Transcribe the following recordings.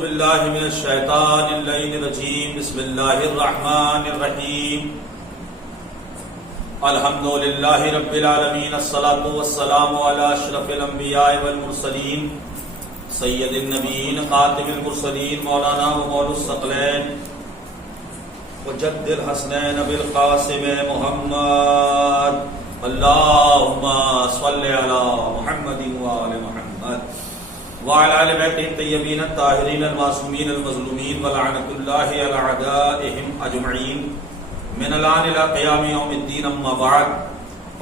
باللہ من الشیطان اللعین الرجیم بسم اللہ الرحمن الرحیم الحمد للہ رب العالمین الصلاة والسلام علی اشرف الانبیاء والمرسلین سید النبیین خاتم المرسلین مولانا و مولا الثقلین وجد الحسنین بالقاسم محمد اللہم صلی علی محمد وآل محمد وعلى آل بیت الطیبین الطاہرین المعصومین المظلومین ولعنۃ اللہ علی اعدائهم اجمعین من الآن الى قیام یوم الدین اما بعد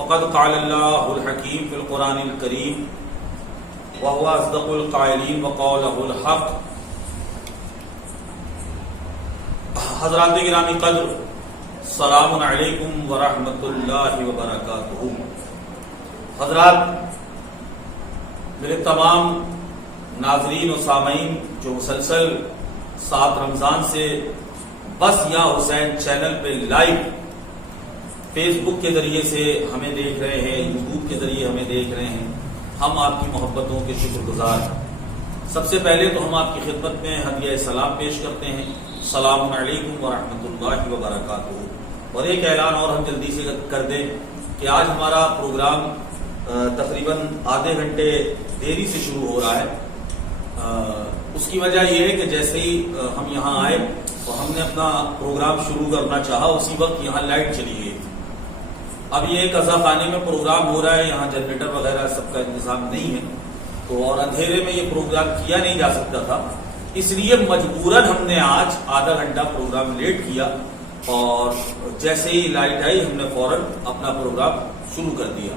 فقد قال اللہ الحکیم فی القرآن الکریم وهو اصدق القائلین وقوله الحق. حضرات گرامی قدر، السلام علیکم ورحمۃ اللہ وبرکاتہ. حضرات، میرے تمام ناظرین و سامعین جو مسلسل 7 رمضان سے بس یا حسین چینل پہ لائیو فیس بک کے ذریعے سے ہمیں دیکھ رہے ہیں، یوٹیوب کے ذریعے ہمیں دیکھ رہے ہیں، ہم آپ کی محبتوں کے شکر گزار ہیں. سب سے پہلے تو ہم آپ کی خدمت میں ہدیہ سلام پیش کرتے ہیں. السلام علیکم ورحمۃ اللہ وبرکاتہ. اور ایک اعلان اور ہم جلدی سے کر دیں کہ آج ہمارا پروگرام تقریباً آدھے گھنٹے دیری سے شروع ہو رہا ہے. اس کی وجہ یہ ہے کہ جیسے ہی ہم یہاں آئے تو ہم نے اپنا پروگرام شروع کرنا چاہا، اسی وقت یہاں لائٹ چلی گئی تھی. اب یہ قضا خانے میں پروگرام ہو رہا ہے، یہاں جنریٹر وغیرہ سب کا انتظام نہیں ہے، تو اور اندھیرے میں یہ پروگرام کیا نہیں جا سکتا تھا، اس لیے مجبوراً ہم نے آج آدھا گھنٹہ پروگرام لیٹ کیا اور جیسے ہی لائٹ آئی ہم نے فوراً اپنا پروگرام شروع کر دیا.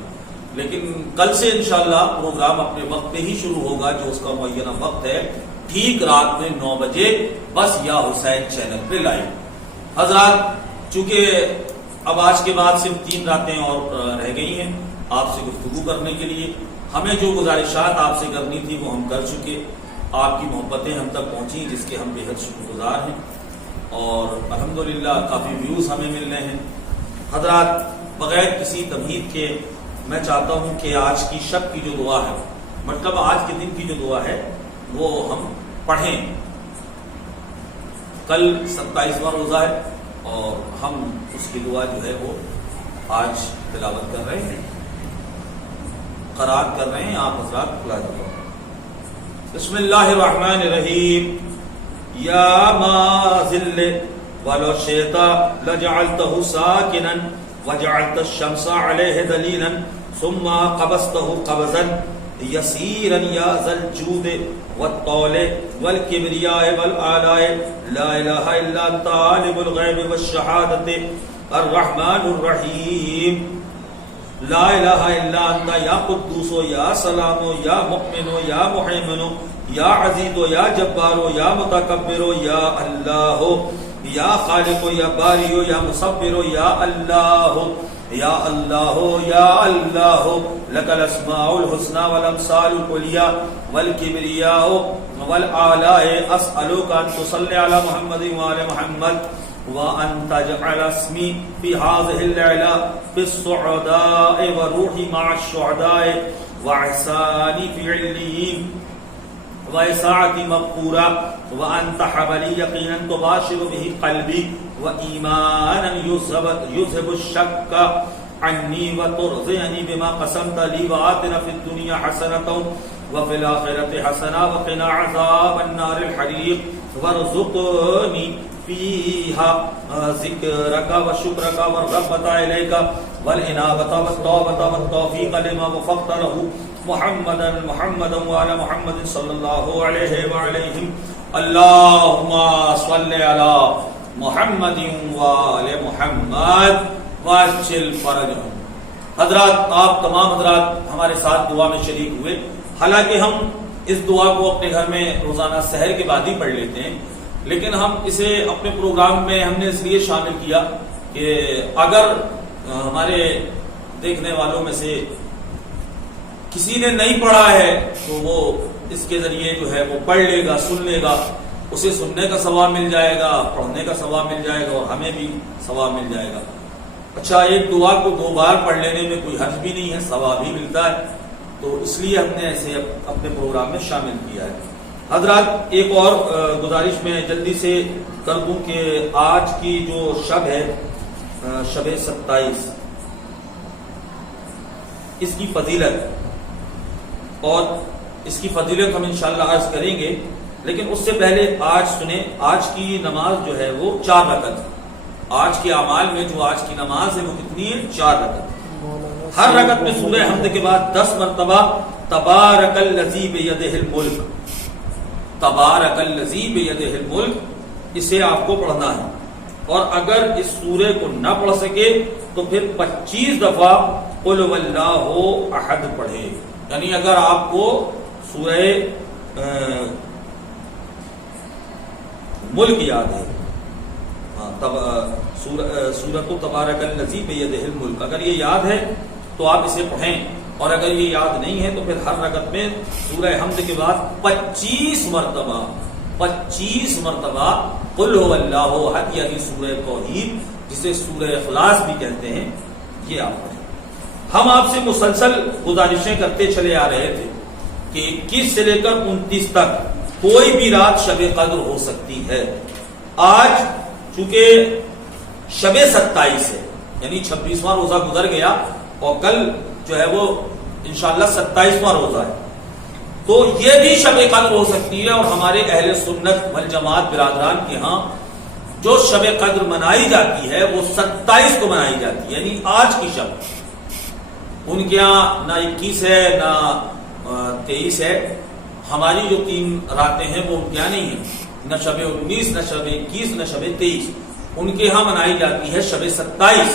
لیکن کل سے انشاءاللہ پروگرام اپنے وقت پہ ہی شروع ہوگا، جو اس کا معینہ وقت ہے ٹھیک رات میں 9 بجے بس یا حسین چینل پہ لائیو. حضرات، چونکہ اب آج کے بعد صرف 3 راتیں اور رہ گئی ہیں آپ سے گفتگو کرنے کے لیے، ہمیں جو گزارشات آپ سے کرنی تھی وہ ہم کر چکے. آپ کی محبتیں ہم تک پہنچی جس کے ہم بے حد شکر گزار ہیں اور الحمدللہ کافی ویوز ہمیں مل رہے ہیں. حضرات، بغیر کسی تمہید کے میں چاہتا ہوں کہ آج کی شب کی جو دعا ہے، مطلب آج کے دن کی جو دعا ہے وہ ہم پڑھیں. کل 27واں روزہ ہے اور ہم اس کی دعا جو ہے وہ آج تلاوت کر رہے ہیں، قرات کر رہے ہیں. آپ حضرات کھلا دو. بسم اللہ الرحمن الرحیم. یا ماذل ولو شئت لجعلته ساکنا وجعلت الشمس علیہ دلیلا ثم قبضته قبضا یسیرا یا ذا الجود والطول والکبریاء والآلاء لا الہ الا انت عالم الغیب والشہادۃ الرحمن الرحیم. لا الہ الا انت یا قدوس یا سلام یا مؤمن یا محیمن یا عزیز یا جبار یا متکبر یا اللہ یا خالق یا باری یا مصور یا اللہ یا اللہ یا اللہ لک الاسماء الحسنى والامثال العلیاء والکبریاء والآلاء. اسألک ان تصلی علی محمد وآل محمد وان تجعل اسمی فی هذه الليلة في السعداء وروحی مع الشهداء وعسانی فی علیین وإساعة مغفورة وأنت حبلي يقينا تباشر به قلبي وإيمانا يذهب الشك عني وترضيني بما قسمت لي وآتنا في الدنيا حسنة وفي الآخرة حسنة وقنا عذاب النار الحريق وارزقني فيها ذكرك وشكرك والرغبة إليك والإنابة والتوبة والتوفيق لما وفقت له محمدا وعلى محمد صلی اللہ علیہ وآلہ. اللہم صلی علی محمد وآل محمد واجل فرجہم. حضرات، آپ تمام حضرات ہمارے ساتھ دعا میں شریک ہوئے. حالانکہ ہم اس دعا کو اپنے گھر میں روزانہ سحر کے بعد ہی پڑھ لیتے ہیں، لیکن ہم اسے اپنے پروگرام میں ہم نے اس لیے شامل کیا کہ اگر ہمارے دیکھنے والوں میں سے کسی نے نہیں پڑھا ہے تو وہ اس کے ذریعے جو ہے وہ پڑھ لے گا، سن لے گا، اسے سننے کا ثواب مل جائے گا، پڑھنے کا ثواب مل جائے گا اور ہمیں بھی ثواب مل جائے گا. اچھا، ایک دعا کو 2 بار پڑھ لینے میں کوئی حرج بھی نہیں ہے، ثواب بھی ملتا ہے. تو اس لیے ہم نے ایسے اپنے پروگرام میں شامل کیا ہے. حضرات ایک اور گزارش میں جلدی سے کر دوں کہ آج کی جو شب ہے شب 27، اس کی فضیلت اور اس کی فضیلت ہم انشاءاللہ عرض کریں گے، لیکن اس سے پہلے آج سنیں آج کی نماز جو ہے وہ 4 رکعت ہے۔ آج کے اعمال میں جو آج کی نماز ہے وہ کتنی ہے؟ 4 رکعت۔ ہر رکعت میں سورہ حمد کے بعد 10 مرتبہ تبارک الذی بیدہ الملک، تبارک الذی بیدہ الملک، اسے آپ کو پڑھنا ہے۔ اور اگر اس سورہ کو نہ پڑھ سکے تو پھر 25 دفعہ قل واللہ احد پڑھے۔ یعنی اگر آپ کو سورہ ملک یاد ہے، سورۃ تبارک الذی بیدہ الملک، اگر یہ یاد ہے تو آپ اسے پڑھیں، اور اگر یہ یاد نہیں ہے تو پھر ہر رکعت میں سورہ حمد کے بعد 25 مرتبہ قل هو اللہ احد، یعنی سورہ توحید جسے سورہ اخلاص بھی کہتے ہیں، یہ آپ پڑھیں۔ ہم آپ سے مسلسل گزارشیں کرتے چلے آ رہے تھے کہ 21 سے لے کر 29 تک کوئی بھی رات شب قدر ہو سکتی ہے۔ آج چونکہ شب 27 ہے، یعنی 26واں روزہ گزر گیا اور کل جو ہے وہ انشاءاللہ 27واں روزہ ہے، تو یہ بھی شب قدر ہو سکتی ہے۔ اور ہمارے اہل سنت والجماعت برادران کے ہاں جو شب قدر منائی جاتی ہے وہ 27 کو منائی جاتی ہے، یعنی آج کی شب۔ ان کے ہاں نہ 21 ہے نہ 23 ہے، ہماری جو 3 راتیں ہیں وہ ان کے ہاں نہیں ہیں، نہ شب 19 نہ شب 21 نہ شب 23، ان کے ہاں منائی جاتی ہے شب 27،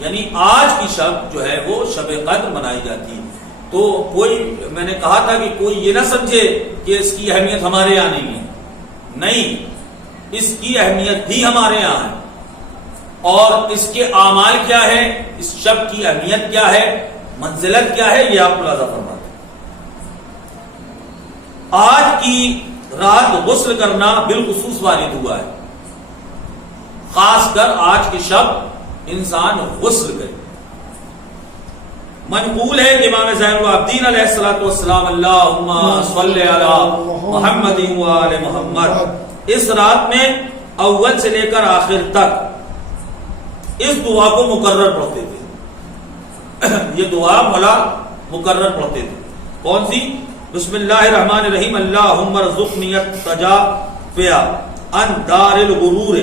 یعنی آج کی شب جو ہے وہ شب قدر منائی جاتی ہے۔ تو کوئی، میں نے کہا تھا کہ کوئی یہ نہ سمجھے کہ اس کی اہمیت ہمارے یہاں نہیں ہے، نہیں، اس کی اہمیت بھی ہمارے یہاں ہے، اور اس کے اعمال کیا ہے، اس شب کی اہمیت کیا ہے، منزلت کیا ہے، یہ آپ ملاحظہ فرماتے ہیں۔ آج کی رات غسل کرنا بالخصوص وارد ہوا ہے، خاص کر آج کی شب انسان غسل کرے۔ منقول ہے کہ امام زین العابدین علیہ الصلوۃ والسلام اللہم صلی علی محمد وآل محمد، اس رات میں اول سے لے کر آخر تک اس دعا کو مکرر پڑھتے تھے۔ یہ دعا مولا مکرر پڑھتے تھے، کون سی؟ بسم اللہ الرحمن الرحیم، اللہم ارزقنی التجافی عن دار الغرور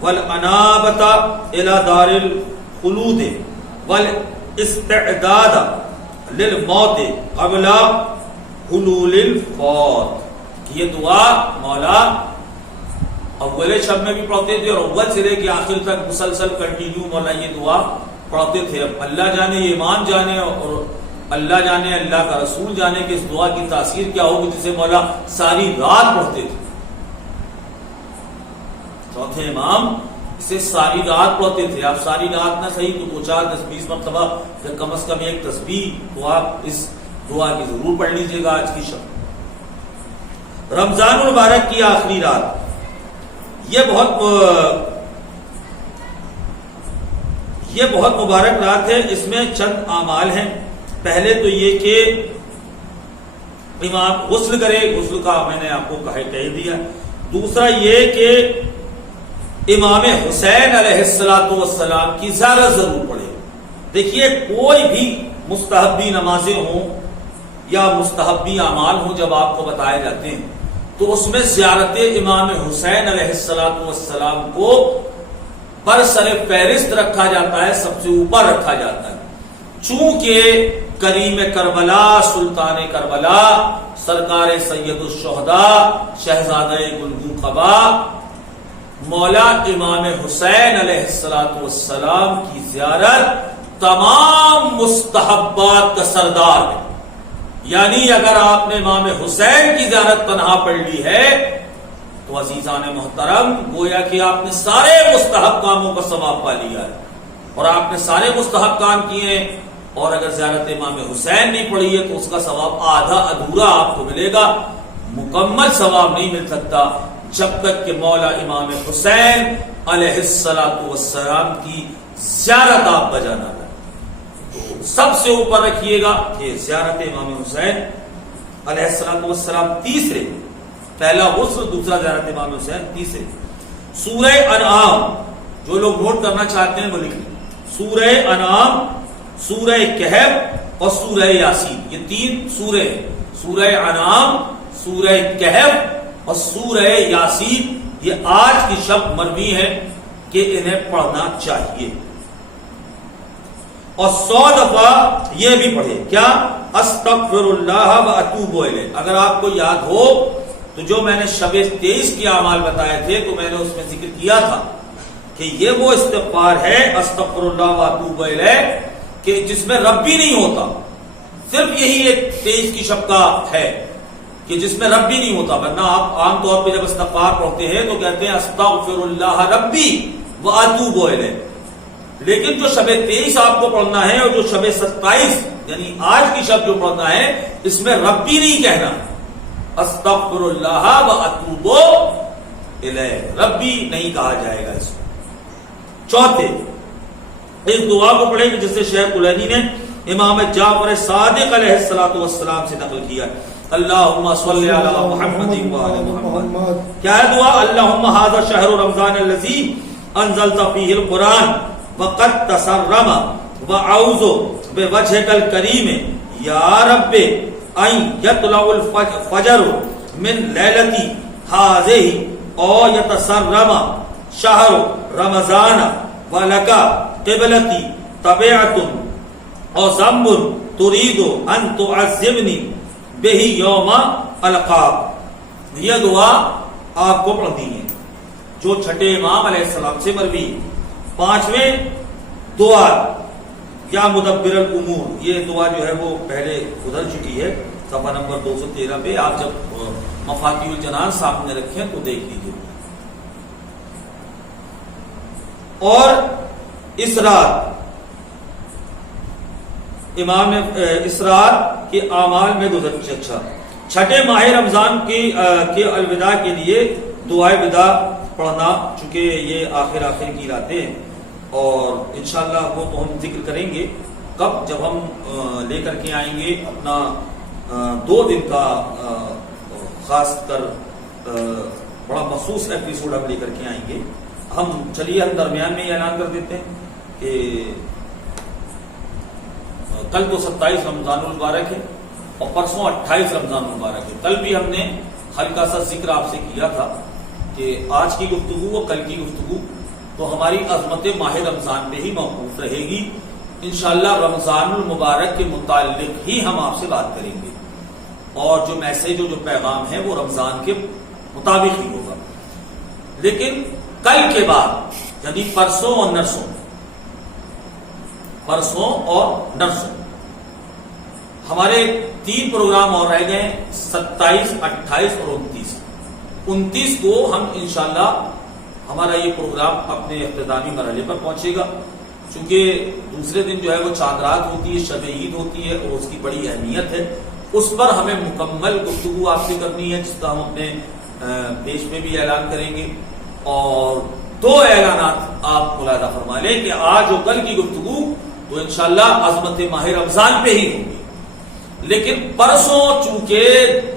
والانابۃ الی دار الخلود والاستعداد للموت قبل حلول الفوت۔ یہ دعا مولا اول شب میں بھی پڑھتے تھے، اور اول سے لے کے آخر تک مسلسل کنٹینیو مولا یہ دعا پڑھتے تھے۔ اب اللہ جانے، یہ ایمان جانے اور اللہ جانے، اللہ کا رسول جانے کہ اس دعا کی تاثیر کیا ہوگی جسے مولا ساری رات پڑھتے تھے۔ چوتھے امام اسے ساری رات پڑھتے تھے۔ آپ ساری رات نہ صحیح تو 4-10-20 مرتبہ یا کم از کم ایک تسبیح تو آپ اس دعا کی ضرور پڑھ لیجیے گا آج کی شب۔ رمضان المبارک کی آخری رات، یہ بہت مبارک رات ہے۔ اس میں چند اعمال ہیں۔ پہلے تو یہ کہ امام غسل کرے، غسل کا میں نے آپ کو کہہ دیا۔ دوسرا یہ کہ امام حسین علیہ السلام کی زیارت ضرور پڑھے۔ دیکھیے کوئی بھی مستحبی نمازیں ہوں یا مستحبی اعمال ہوں جب آپ کو بتائے جاتے ہیں تو اس میں زیارت امام حسین علیہ السلام کو برسر فہرست رکھا جاتا ہے، سب سے اوپر رکھا جاتا ہے، چونکہ کریم کربلا، سلطان کربلا، سرکار سید الشہداء، شہزادہ گلگوں قبا، مولا امام حسین علیہ السلام کی زیارت تمام مستحبات کا سردار ہے۔ یعنی اگر آپ نے امام حسین کی زیارت تنہا پڑھ لی ہے تو عزیزان محترم گویا کہ آپ نے سارے مستحب کاموں کا ثواب پا لیا ہے، اور آپ نے سارے مستحب کام کیے ہیں، اور اگر زیارت امام حسین نہیں پڑھی ہے تو اس کا ثواب آدھا ادھورا آپ کو ملے گا، مکمل ثواب نہیں مل سکتا جب تک کہ مولا امام حسین علیہ السلام کی زیارت آپ بجا نہ لائیں۔ تو سب سے اوپر رکھیے گا کہ زیارت امام حسین علیہ السلام تیسرے، پہلا غسل، دوسرا زیارت امام حسین، تیسرے۔ سورہ انعام، جو لوگ نوٹ کرنا چاہتے ہیں وہ لکھ لیں، سورہ انعام، سورہ کہف اور سورہ یاسین، یہ تین سورہ ہیں، سورہ انعام، سورہ کہف اور سورہ یاسین، یہ آج کی شب مروی ہے کہ انہیں پڑھنا چاہیے، اور 100 دفعہ یہ بھی پڑھے، کیا؟ استغفر اللہ و اتوب الیہ۔ اگر آپ کو یاد ہو تو جو میں نے شب 23 کے اعمال بتائے تھے تو میں نے اس میں ذکر کیا تھا کہ یہ وہ استغفار ہے استغفر اللہ و اتوب الیہ کہ جس میں رب بھی نہیں ہوتا، صرف یہی ایک 23 کی شب کا ہے کہ جس میں رب بھی نہیں ہوتا، ورنہ آپ عام طور پہ جب استغفار پڑھتے ہیں تو کہتے ہیں استغفر اللہ ربی و اتوب الیہ، لیکن جو شب 23 آپ کو پڑھنا ہے اور جو شب 27 یعنی آج کی شب جو پڑھنا ہے اس میں رب بھی نہیں کہنا، استغفر اللہ و اتوب الیہ، ربی نہیں کہا جائے گا اس میں۔ چوتھے، اس دعا کو پڑھیں کہ جس سے شیخ کلینی نے امام جعفر صادق علیہ السلام سے نقل کیا، اللہم صلی علی محمد وعلی محمد۔ کیا ہے دعا؟ اللہم ھذا شہر رمضان الذی انزلت فیہ القرآن وقد تسرم واعوذ بوجہک الکریم یا رب ان یطلع الفجر من لیلتی ھذہ او یتسرم شہر رمضان ولک قبلتی طبیعت او ذنب ترید ان تعذبنی بہ یوم القاک۔ یہ دعا آپ کو پڑھنی ہے جو چھٹے امام علیہ السلام سے مروی۔ پانچویں، دعا یا مدبر الامور، یہ دعا جو ہے وہ پہلے گزر چکی ہے صفحہ نمبر 213 پہ، آپ جب مفاتیح الجنان سامنے رکھیں تو دیکھ لیجیے۔ اور اس رات امام اسرار کے اعمال میں گزر اچھا چھٹے ماہ رمضان کے الوداع کے لیے دعائے وداع پڑھنا، چونکہ یہ آخر کی راتیں اور انشاءاللہ وہ تو ہم ذکر کریں گے کب، جب ہم لے کر کے آئیں گے اپنا 2 دن کا خاص کر بڑا مخصوص ایپیسوڈ ہم لے کر کے آئیں گے۔ ہم چلیے ہم درمیان میں یہ اعلان کر دیتے ہیں کہ کل تو 27 رمضان المبارک ہے اور پرسوں 28 رمضان المبارک ہے۔ کل بھی ہم نے ہلکا سا ذکر آپ سے کیا تھا کہ آج کی گفتگو اور کل کی گفتگو تو ہماری عظمت ماہ رمضان پہ ہی موقوف رہے گی۔ انشاءاللہ رمضان المبارک کے متعلق ہی ہم آپ سے بات کریں گے اور جو میسیج اور جو پیغام ہے وہ رمضان کے مطابق ہی ہوگا، لیکن کل کے بعد یعنی پرسوں اور نرسوں ہمارے 3 پروگرام اور رہ گئے، 27، 28 اور 29 کو ہم انشاءاللہ ہمارا یہ پروگرام اپنے اختتامی مرحلے پر پہنچے گا، چونکہ دوسرے دن جو ہے وہ چاندرات ہوتی ہے، شب عید ہوتی ہے اور اس کی بڑی اہمیت ہے، اس پر ہمیں مکمل گفتگو آپ سے کرنی ہے جس کا ہم اپنے پیج پہ بھی اعلان کریں گے۔ اور 2 اعلانات آپ ملاحظہ فرما لیں کہ آج اور کل کی گفتگو تو انشاءاللہ عظمت ماہ رمضان پہ ہی ہوگی، لیکن پرسوں چونکہ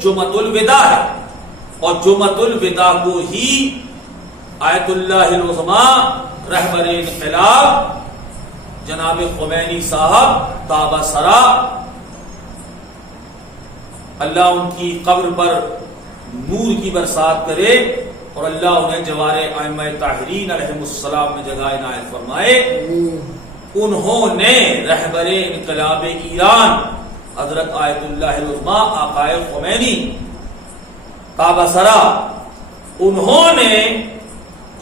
جمعۃ الوداع ہے اور جمعۃ الوداع کو ہی آیت اللہ العظمیٰ رہبر انقلاب جناب خمینی صاحب تابہ سرا، اللہ ان کی قبر پر نور کی برسات کرے اور اللہ انہیں جوار ائمہ طاہرین علیہم السلام میں جگہ عنایت فرمائے، انہوں نے رہبر انقلاب ایران حضرت آیت اللہ العظمیٰ آقائے خمینی تابہ سرا، انہوں نے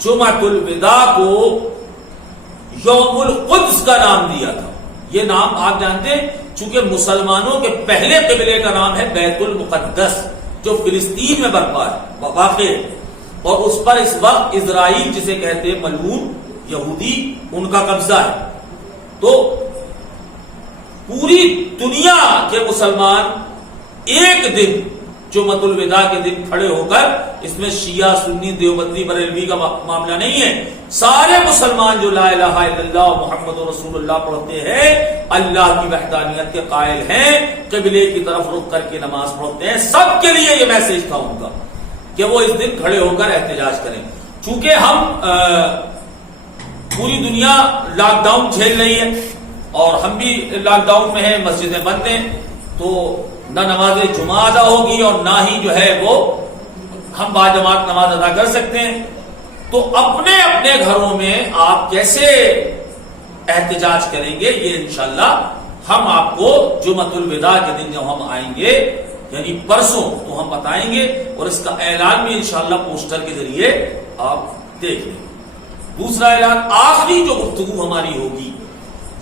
جمعۃ الوداع کو یوم القدس کا نام دیا تھا۔ یہ نام آپ جانتے ہیں چونکہ مسلمانوں کے پہلے قبلے کا نام ہے بیت المقدس جو فلسطین میں برپا ہے واقع ہے، اور اس پر اس وقت اسرائیل جسے کہتے ہیں ملعون یہودی ان کا قبضہ ہے۔ تو پوری دنیا کے مسلمان ایک دن جمعۃ الوداع کے دن کھڑے ہو کر، اس میں شیعہ سنی دیوبندی بریلوی کا معاملہ نہیں ہے، سارے مسلمان جو لا الہ الا اللہ محمد رسول اللہ پڑھتے ہیں، اللہ کی وحدانیت کے قائل ہیں، قبلے کی طرف رخ کر کے نماز پڑھتے ہیں، سب کے لیے یہ میسج تھا ان کا کہ وہ اس دن کھڑے ہو کر احتجاج کریں۔ چونکہ ہم پوری دنیا لاک ڈاؤن جھیل رہی ہے اور ہم بھی لاک ڈاؤن میں ہیں، مسجدیں بند ہیں، تو نہ نماز جمعہ ادا ہوگی اور نہ ہی جو ہے وہ ہم باجماعت نماز ادا کر سکتے ہیں، تو اپنے اپنے گھروں میں آپ کیسے احتجاج کریں گے یہ انشاءاللہ ہم آپ کو جمعۃ الوداع کے دن جب ہم آئیں گے یعنی پرسوں تو ہم بتائیں گے، اور اس کا اعلان بھی انشاءاللہ پوسٹر کے ذریعے آپ دیکھ لیں۔ دوسرا اعلان، آخری جو گفتگو ہماری ہوگی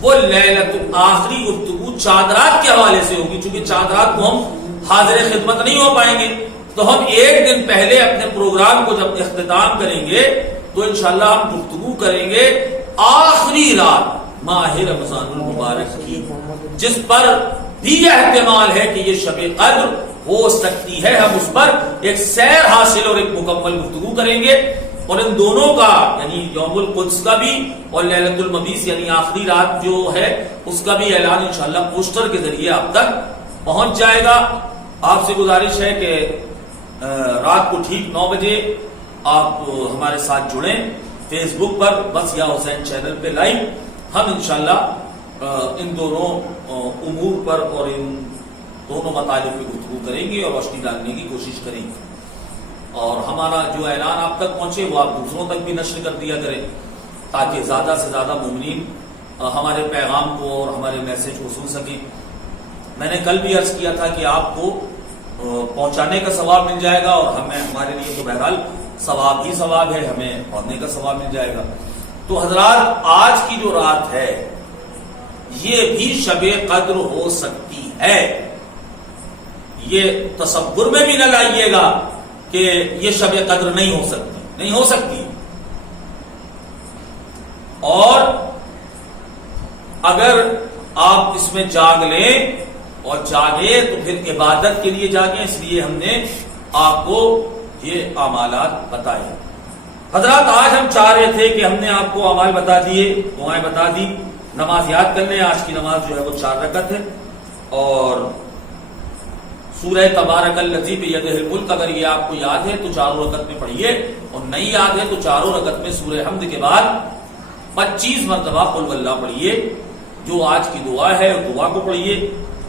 وہ لیلۃ آخری گفتگو چاند رات کے حوالے سے ہوگی، چونکہ چاند رات کو ہم حاضر خدمت نہیں ہو پائیں گے، تو ہم ایک دن پہلے اپنے پروگرام کو جب اختتام کریں گے تو انشاءاللہ ہم گفتگو کریں گے آخری رات ماہ رمضان المبارک کی، جس پر بھی یہ احتمال ہے کہ یہ شب قدر ہو سکتی ہے، ہم اس پر ایک سیر حاصل اور ایک مکمل گفتگو کریں گے، اور ان دونوں کا یعنی یوم القدس کا بھی اور لیلۃ المبیس یعنی آخری رات جو ہے اس کا بھی اعلان انشاءاللہ پوسٹر کے ذریعے آپ تک پہنچ جائے گا۔ آپ سے گزارش ہے کہ رات کو ٹھیک 9 بجے آپ ہمارے ساتھ جڑیں فیس بک پر بس یا حسین چینل پہ لائیو، ہم انشاءاللہ ان دونوں امور پر اور ان دونوں مطالب پہ گفتگو کریں گے اور روشنی ڈالنے کی کوشش کریں گے، اور ہمارا جو اعلان آپ تک پہنچے وہ آپ دوسروں تک بھی نشر کر دیا کریں تاکہ زیادہ سے زیادہ مومنین ہمارے پیغام کو اور ہمارے میسج کو سن سکیں۔ میں نے کل بھی عرض کیا تھا کہ آپ کو پہنچانے کا ثواب مل جائے گا اور ہمیں ہمارے لیے تو بہرحال ثواب ہی ثواب ہے، ہمیں پڑھنے کا ثواب مل جائے گا۔ تو حضرات آج کی جو رات ہے یہ بھی شب قدر ہو سکتی ہے، یہ تصور میں بھی نہ لائیے گا کہ یہ شب قدر نہیں ہو سکتی، نہیں ہو سکتی، اور اگر آپ اس میں جاگ لیں اور جاگے تو پھر عبادت کے لیے جاگیں، اس لیے ہم نے آپ کو یہ اعمالات بتائے۔ حضرات آج ہم چاہ رہے تھے کہ ہم نے آپ کو اعمال بتا دیے، دعائیں بتا دی، نماز یاد کر لیں، آج کی نماز جو ہے وہ 4 رکعت ہے، اور سورہ تبارک الذی بیدہ الملک اگر یہ آپ کو یاد ہے تو 4 رکعت میں پڑھیے، اور نہیں یاد ہے تو 4 رکعت میں سورہ حمد کے بعد 25 مرتبہ قل واللہ پڑھیے، جو آج کی دعا ہے دعا کو پڑھیے،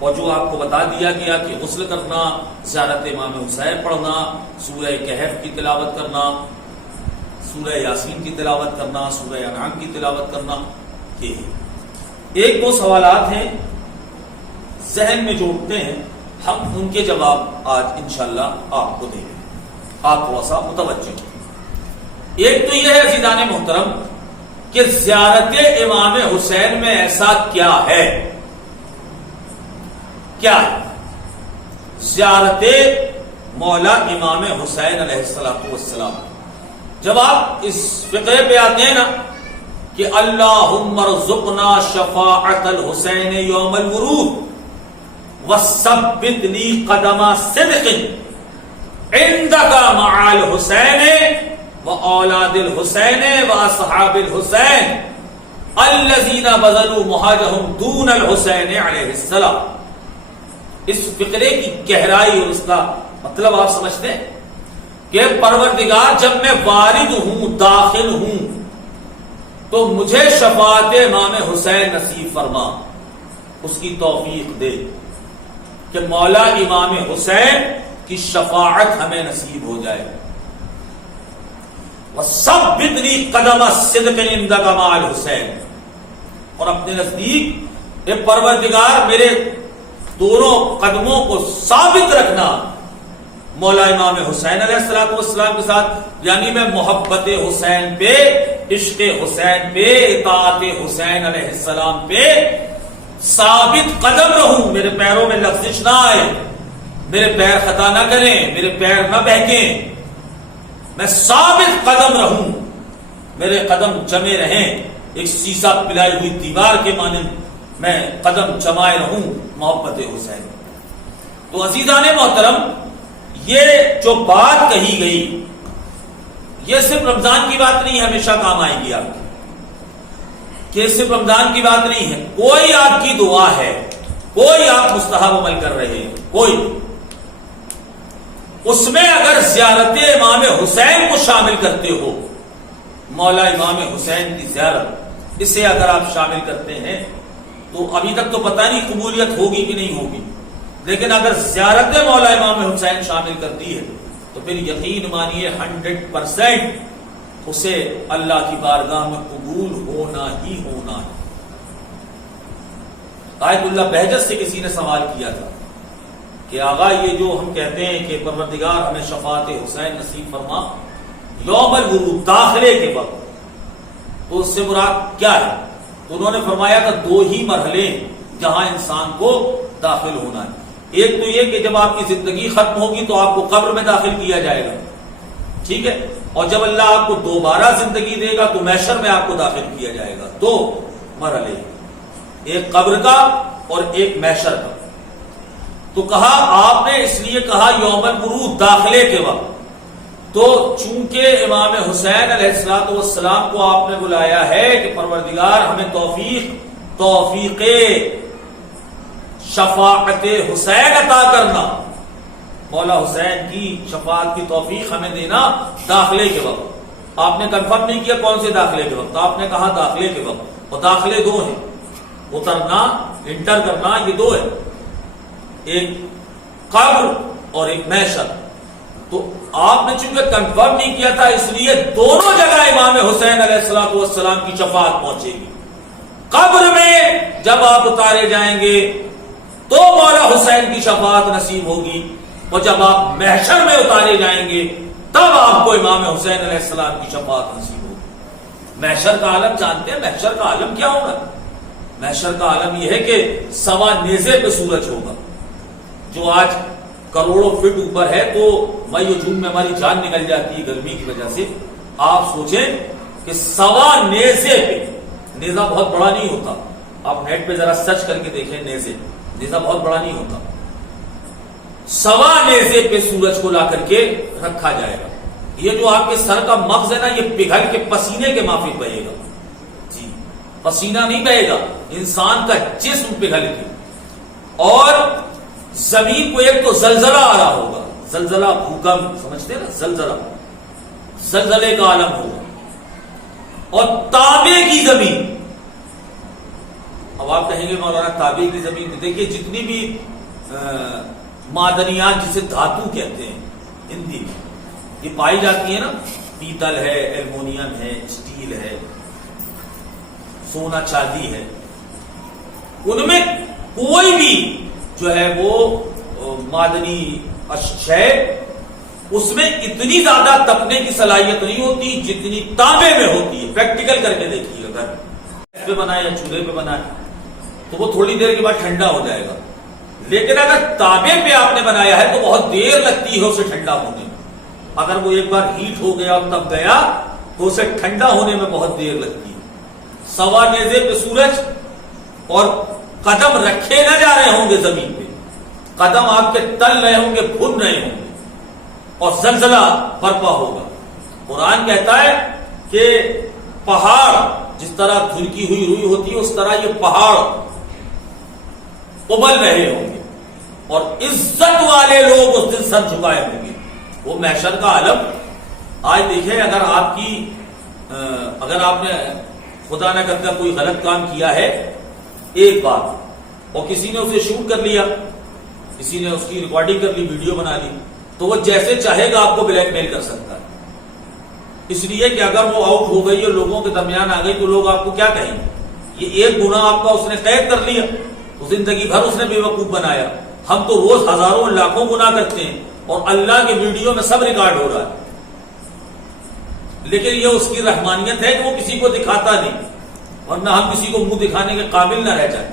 اور جو آپ کو بتا دیا گیا کہ غسل کرنا، زیارت امام حسین پڑھنا، سورہ کہف کی تلاوت کرنا، سورہ یاسین کی تلاوت کرنا، سورہ انعام کی تلاوت کرنا، یہ ہے۔ 1-2 سوالات ہیں ذہن میں جو اٹھتے ہیں، ہم ان کے جواب آج انشاءاللہ آپ کو دیں گے، آپ تھوڑا سا متوجہ ہیں۔ ایک تو یہ ہے عزیزان محترم کہ زیارت امام حسین میں ایسا کیا ہے، کیا ہے زیارت مولا امام حسین علیہ السلام؟ جب آپ اس فقرے پہ آتے ہیں نا کہ اللہم ارزقنا شفاعت الحسین یوم الورود وثبت لی قدم صدق عندک مع الحسین واولاد الحسین واصحاب الحسین الذین بذلوا مہاجرهم دون الحسین علیہ السلام، اس فقرے کی گہرائی اور اس کا مطلب آپ سمجھتے ہیں کہ پروردگار جب میں وارد ہوں، داخل ہوں، تو مجھے شفاعت امام حسین نصیب فرما، اس کی توفیق دے کہ مولا امام حسین کی شفاعت ہمیں نصیب ہو جائے۔ وَثَبِّتْ لِي قَدَمَ صِدْقٍ عِندَكَ مَعَ الْحُسَيْنِ، اور اپنے نزدیک اے پروردگار میرے دونوں قدموں کو ثابت رکھنا مولا امام حسین علیہ السلام کے ساتھ، یعنی میں محبت حسین پہ، عشق حسین پہ، اطاعت حسین علیہ السلام پہ ثابت قدم رہوں، میرے پیروں میں لغزش نہ آئے، میرے پیر خطا نہ کریں، میرے پیر نہ بہکیں، میں ثابت قدم رہوں، میرے قدم جمے رہیں، ایک سیسا پلائی ہوئی دیوار کے مانند میں قدم جمائے رہوں محبت حسین۔ تو عزیزان محترم یہ جو بات کہی گئی یہ صرف رمضان کی بات نہیں ہے، ہمیشہ کام آئے گی آپ کی، کہ صرف رمضان کی بات نہیں ہے، کوئی آپ کی دعا ہے، کوئی آپ مستحب عمل کر رہے ہیں، کوئی اس میں اگر زیارت امام حسین کو شامل کرتے ہو، مولا امام حسین کی زیارت، اسے اگر آپ شامل کرتے ہیں تو ابھی تک تو پتہ نہیں قبولیت ہوگی کہ نہیں ہوگی، لیکن اگر زیارت مولا امام حسین شامل کرتی ہے تو پھر یقین مانیے 100% اسے اللہ کی بارگاہ میں قبول ہونا ہی ہونا ہے۔ آیت اللہ بہجت سے کسی نے سوال کیا تھا کہ آغا یہ جو ہم کہتے ہیں کہ پروردگار ہمیں شفاعت حسین نصیب فرما یوم الورود داخلے کے وقت، تو اس سے مراد کیا ہے؟ تو انہوں نے فرمایا تھا 2 ہی مرحلے جہاں انسان کو داخل ہونا ہے، ایک تو یہ کہ جب آپ کی زندگی ختم ہوگی تو آپ کو قبر میں داخل کیا جائے گا، ٹھیک ہے، اور جب اللہ آپ کو دوبارہ زندگی دے گا تو محشر میں آپ کو داخل کیا جائے گا۔ 2 مرحلے، ایک قبر کا اور ایک محشر کا۔ تو کہا آپ نے اس لیے کہا یوم الورود داخلے کے وقت، تو چونکہ امام حسین علیہ السلام کو آپ نے بلایا ہے کہ پروردگار ہمیں توفیق شفاعت حسین عطا کرنا، مولا حسین کی شفاعت کی توفیق ہمیں دینا داخلے کے وقت۔ آپ نے کنفرم نہیں کیا کون سے داخلے کے وقت، آپ نے کہا داخلے کے وقت، اور داخلے 2 ہیں، اترنا انٹر کرنا، یہ 2 ہے، ایک قبر اور ایک محشر۔ تو آپ نے چونکہ کنفرم نہیں کیا تھا اس لیے دونوں جگہ امام حسین علیہ السلام کی شفاعت پہنچے گی۔ قبر میں جب آپ اتارے جائیں گے تو مولا حسین کی شفاعت نصیب ہوگی، اور جب آپ محشر میں اتارے جائیں گے تب آپ کو امام حسین علیہ السلام کی شفاعت نصیب ہوگی۔ محشر کا عالم جانتے ہیں؟ محشر کا عالم کیا ہوگا؟ محشر کا عالم یہ ہے کہ 1.25 نیزے پہ سورج ہوگا، جو آج کروڑوں فٹ اوپر ہے، تو مئی و جون میں ہماری جان نکل جاتی ہے گرمی کی وجہ سے۔ آپ سوچیں کہ 1.25 نیزے پہ، نیزہ بہت بڑا نہیں ہوتا، آپ نیٹ پہ ذرا سرچ کر کے دیکھیں، نیزہ بہت بڑا نہیں ہوتا، 1.25 نیزے پہ سورج کو لا کر کے رکھا جائے گا۔ یہ جو آپ کے سر کا مغز ہے نا، یہ پگھل کے پسینے کے مافک بہے گا، جی پسینہ نہیں بہے گا، انسان کا جسم پگھل کے، اور زمین کو ایک تو زلزلہ آ رہا ہوگا، زلزلہ بھوکمپ سمجھتے ہیں نا، زلزلے کا عالم ہوگا، اور تانبے کی زمین۔ اب آپ کہیں گے مولانا تانبے کی زمین، دیکھیے جتنی بھی معدنیات جسے دھاتو کہتے ہیں ہندی میں، یہ پائی جاتی ہے نا، پیتل ہے، ایلومینیم ہے، اسٹیل ہے، سونا چاندی ہے، ان میں کوئی بھی جو ہے وہ معدنی شے اس میں اتنی زیادہ تپنے کی صلاحیت نہیں ہوتی جتنی تانبے میں ہوتی ہے۔ پریکٹیکل کر کے دیکھیے، اگر گیس پہ بنائے یا چولہے پہ بنائے تو وہ تھوڑی دیر کے بعد ٹھنڈا ہو جائے گا، لیکن اگر تانبے پہ آپ نے بنایا ہے تو بہت دیر لگتی ہے اسے ٹھنڈا ہونے میں۔ اگر وہ ایک بار ہیٹ ہو گیا اور تب گیا تو اسے ٹھنڈا ہونے میں بہت دیر لگتی ہے۔ 1.25 نیزے پہ سورج، اور قدم رکھے نہ جا رہے ہوں گے زمین پہ، قدم آپ کے تل رہے ہوں گے، بھن رہے ہوں گے، اور زلزلہ برپا ہوگا۔ قرآن کہتا ہے کہ پہاڑ جس طرح دھنکی ہوئی روئی ہوتی ہے اس طرح یہ پہاڑ ابل رہے ہوں گے، اور عزت والے لوگ اس دن سر جھکائے ہوں گے۔ وہ محشر کا عالم آج دیکھیں، اگر آپ نے خدا نہ کرتا کوئی غلط کام کیا ہے ایک بات، اور کسی نے اسے شوٹ کر لیا، کسی نے اس کی ریکارڈنگ کر لی، ویڈیو بنا لی، تو وہ جیسے چاہے گا آپ کو بلیک میل کر سکتا ہے، اس لیے کہ اگر وہ آؤٹ ہو گئی اور لوگوں کے درمیان آ گئی تو لوگ آپ کو کیا کہیں گے؟ یہ ایک گناہ آپ کا اس نے قید کر لیا تو زندگی بھر اس نے بے وقوف بنایا۔ ہم تو روز ہزاروں لاکھوں گناہ کرتے ہیں اور اللہ کے ویڈیو میں سب ریکارڈ ہو رہا ہے، لیکن یہ اس کی رحمانیت ہے کہ وہ کسی کو دکھاتا نہیں، ورنہ ہم کسی کو منہ دکھانے کے قابل نہ رہ جائیں۔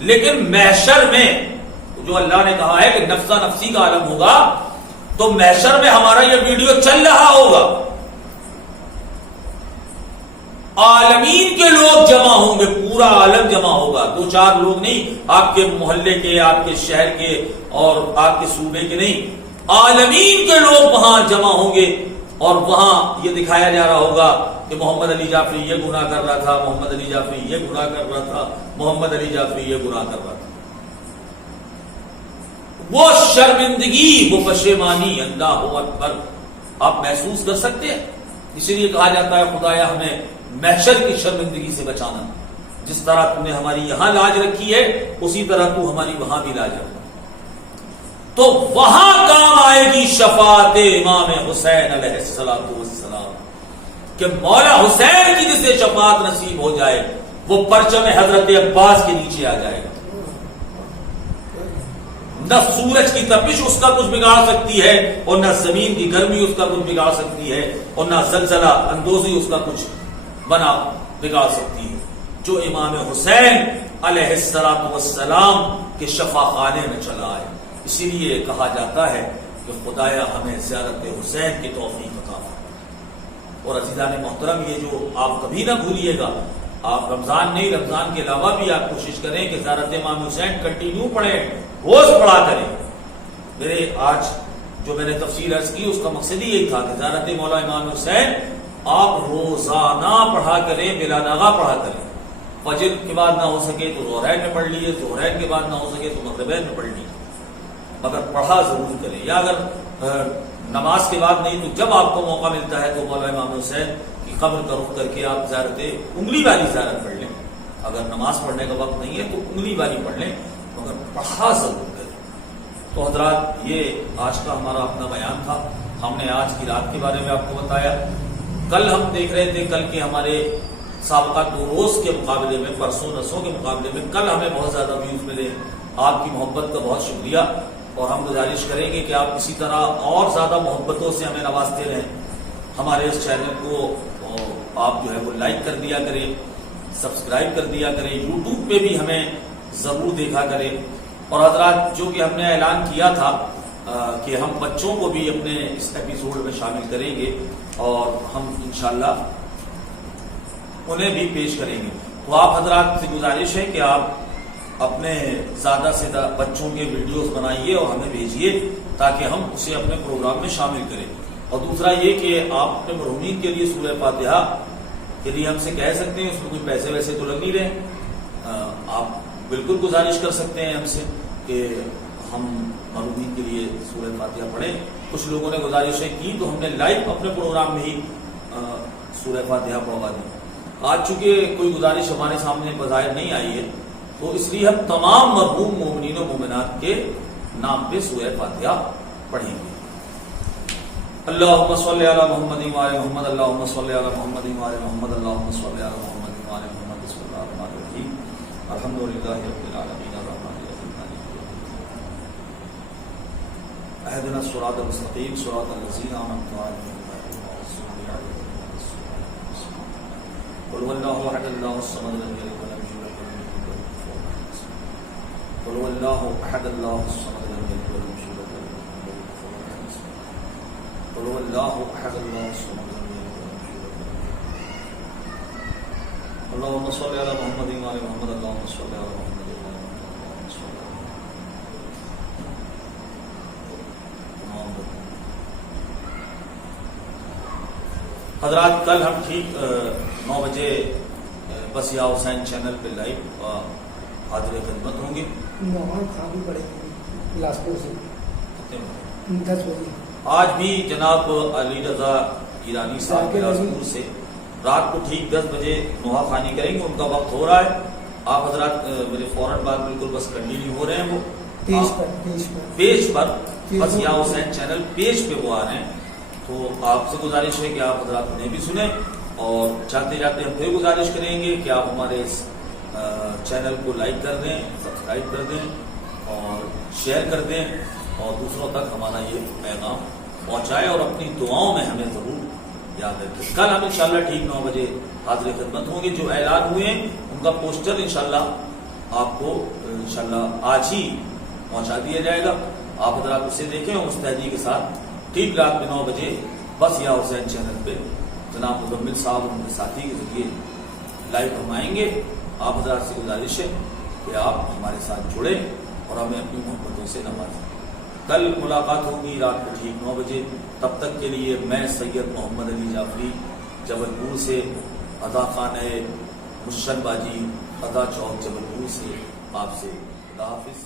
لیکن محشر میں جو اللہ نے کہا ہے کہ نفسا نفسی کا عالم ہوگا، تو محشر میں ہمارا یہ ویڈیو چل رہا ہوگا، عالمین کے لوگ جمع ہوں گے، پورا عالم جمع ہوگا، 2-4 لوگ نہیں، آپ کے محلے کے، آپ کے شہر کے اور آپ کے صوبے کے نہیں، عالمین کے لوگ وہاں جمع ہوں گے، اور وہاں یہ دکھایا جا رہا ہوگا کہ محمد علی جعفری یہ گناہ کر رہا تھا، محمد علی جعفری یہ گناہ کر رہا تھا، محمد علی جعفری یہ گناہ کر رہا تھا۔ وہ شرمندگی، وہ پشیمانی، اللہ اکبر، آپ محسوس کر سکتے ہیں؟ اسی لیے کہا جاتا ہے خدایا ہمیں محشر کی شرمندگی سے بچانا، جس طرح تم نے ہماری یہاں لاج رکھی ہے اسی طرح تو ہماری وہاں بھی لاج رکھ، تو وہاں کام آئے گی شفاعت امام حسین علیہ السلام، کہ مولا حسین کی جسے شفاعت نصیب ہو جائے وہ پرچم حضرت عباس کے نیچے آ جائے گا۔ نہ سورج کی تپش اس کا کچھ بگاڑ سکتی ہے، اور نہ زمین کی گرمی اس کا کچھ بگاڑ سکتی ہے، اور نہ زلزلہ اندوزی اس کا کچھ بگاڑ سکتی ہے، جو امام حسین علیہ السلام کے شفا خانے میں چلا ہے۔ اسی لیے کہا جاتا ہے کہ خدایا ہمیں زیارت حسین کی توفیق عطا فرما۔ اور عزیزان محترم، یہ جو آپ کبھی نہ بھولیے گا، آپ رمضان نہیں، رمضان کے علاوہ بھی آپ کوشش کریں کہ زیارت امام حسین کنٹینیو پڑھیں، روز پڑھا کریں۔ میرے آج جو میں نے تفصیل عرض کی اس کا مقصد ہی یہی تھا کہ زیارت مولا امام حسین آپ روزانہ پڑھا کریں، بلا ناغہ پڑھا کریں۔ فجر کے بعد نہ ہو سکے تو ظہرین میں پڑھ لیجیے، ظہرین کے بعد نہ ہو سکے تو مغربین میں پڑھ لیجیے، مگر پڑھا ضرور کریں۔ یا اگر نماز کے بعد نہیں تو جب آپ کو موقع ملتا ہے تو مولا امام حسین کی قبر کا رخ کر کے آپ زیارت انگلی والی زیارت پڑھ لیں۔ اگر نماز پڑھنے کا وقت نہیں ہے تو انگلی والی پڑھ لیں، مگر پڑھا ضرور کریں۔ تو حضرات، یہ آج کا ہمارا اپنا بیان تھا۔ ہم نے آج کی رات کے بارے میں آپ کو بتایا۔ کل ہم دیکھ رہے تھے، کل کے ہمارے سابقہ 2 روز کے مقابلے میں، پرسوں نسوں کے مقابلے میں کل ہمیں بہت زیادہ ویوز ملے۔ آپ کی محبت کا بہت شکریہ، اور ہم گزارش کریں گے کہ آپ اسی طرح اور زیادہ محبتوں سے ہمیں نوازتے رہیں۔ ہمارے اس چینل کو آپ جو ہے وہ لائک کر دیا کریں، سبسکرائب کر دیا کریں، یوٹیوب پہ بھی ہمیں ضرور دیکھا کریں۔ اور حضرات، جو کہ ہم نے اعلان کیا تھا کہ ہم بچوں کو بھی اپنے اس ایپیسوڈ میں شامل کریں گے، اور ہم انشاءاللہ انہیں بھی پیش کریں گے۔ تو آپ حضرات سے گزارش ہے کہ آپ اپنے زیادہ سے زیادہ بچوں کے ویڈیوز بنائیے اور ہمیں بھیجیے تاکہ ہم اسے اپنے پروگرام میں شامل کریں۔ اور دوسرا یہ کہ آپ اپنے مرحومین کے لیے سورہ فاتحہ کے لیے ہم سے کہہ سکتے ہیں، اس میں کوئی پیسے ویسے تو لگ نہیں رہے، آپ بالکل گزارش کر سکتے ہیں ہم سے کہ ہم مرحومین کے لیے سورہ فاتحہ پڑھیں۔ کچھ لوگوں نے گزارشیں کی تو ہم نے لائیو اپنے پروگرام میں ہی سورہ فاتحہ پڑھوا دی۔ آج چونکہ کوئی گزارش ہمارے سامنے بظاہر نہیں آئی ہے، تو اس لیے ہم تمام مرحوم مومنین و مومنات کے نام پہ سورہ فاتحہ پڑھیں گے۔ اللہم صلی علی محمد وعلی محمد، اللہم صلی علی محمد وعلی محمد، اللہم صلی علی محمد وعلی محمد، بسم اللہ الرحمن الرحیم، الحمدللہ رب العالمین، الرحمن الرحیم، مالک یوم الدین، اہدنا الصراط المستقیم، صراط الذین انعمت علیہم غیر المغضوب علیہم ولا الضالین، قل هو اللہ احد اللہ الصمد لم یلد ولم یولد ولم یکن له کفوا احد، قل هو اللہ احد اللہ الصمد لم یلد ولم یولد ولم یکن له کفوا احد، قل هو اللہ احد اللہ الصمد لم یلد ولم یولد ولم یکن، اللهم صل علی محمد وعلی محمد، اللهم صل علی محمد وعلی محمد، اللهم صل علی محمد۔ حضرات، کل ہم ٹھیک 9 بجے بس یا حسین چینل پہ لائیو حاضر خدمت ہوں گے۔ کھانی پڑے گی بلاسپور سے کتنے 10 بجے۔ آج بھی جناب علی رضا ایرانی صاحب بلاسپور سے رات کو ٹھیک 10 بجے نوحہ خوانی کریں گے، ان کا وقت ہو رہا ہے۔ آپ حضرات میرے فوراً بعد بالکل بس کنٹینیو ہو رہے ہیں، وہ پیج پر بس یا حسین چینل پیج پہ وہ آ رہے ہیں۔ تو آپ سے گزارش ہے کہ آپ حضرات انہیں بھی سنیں، اور جاتے جاتے ہم پھر گزارش کریں گے کہ آپ ہمارے اس چینل کو لائک کر دیں، سبسکرائب کر دیں اور شیئر کر دیں، اور دوسروں تک ہمارا یہ پیغام پہنچائے، اور اپنی دعاؤں میں ہمیں ضرور یاد رکھیں۔ کل ہم انشاءاللہ ٹھیک 9 بجے حاضر خدمت ہوں گے۔ جو اعلان ہوئے ہیں ان کا پوسٹر انشاءاللہ آپ کو انشاءاللہ آج ہی پہنچا دیا جائے گا، آپ حضرات اسے دیکھیں اور مستعدی کے ساتھ ٹھیک رات میں 9 بجے بس یا حسین چینل پہ جناب مزمل صاحب اور ان کے ساتھی کے ذریعے لائیو ہم آئیں گے. آپ حضرات سے گزارش ہے کہ آپ ہمارے ساتھ جڑیں اور ہمیں اپنی محبتوں سے نوازیں. کل ملاقات ہوگی رات کو ٹھیک 9 بجے. تب تک کے لیے میں سید محمد علی جعفری جبل پور سے ادا خانہ مشن باجی ادا چوک جبل پور سے آپ سے خدا حافظ.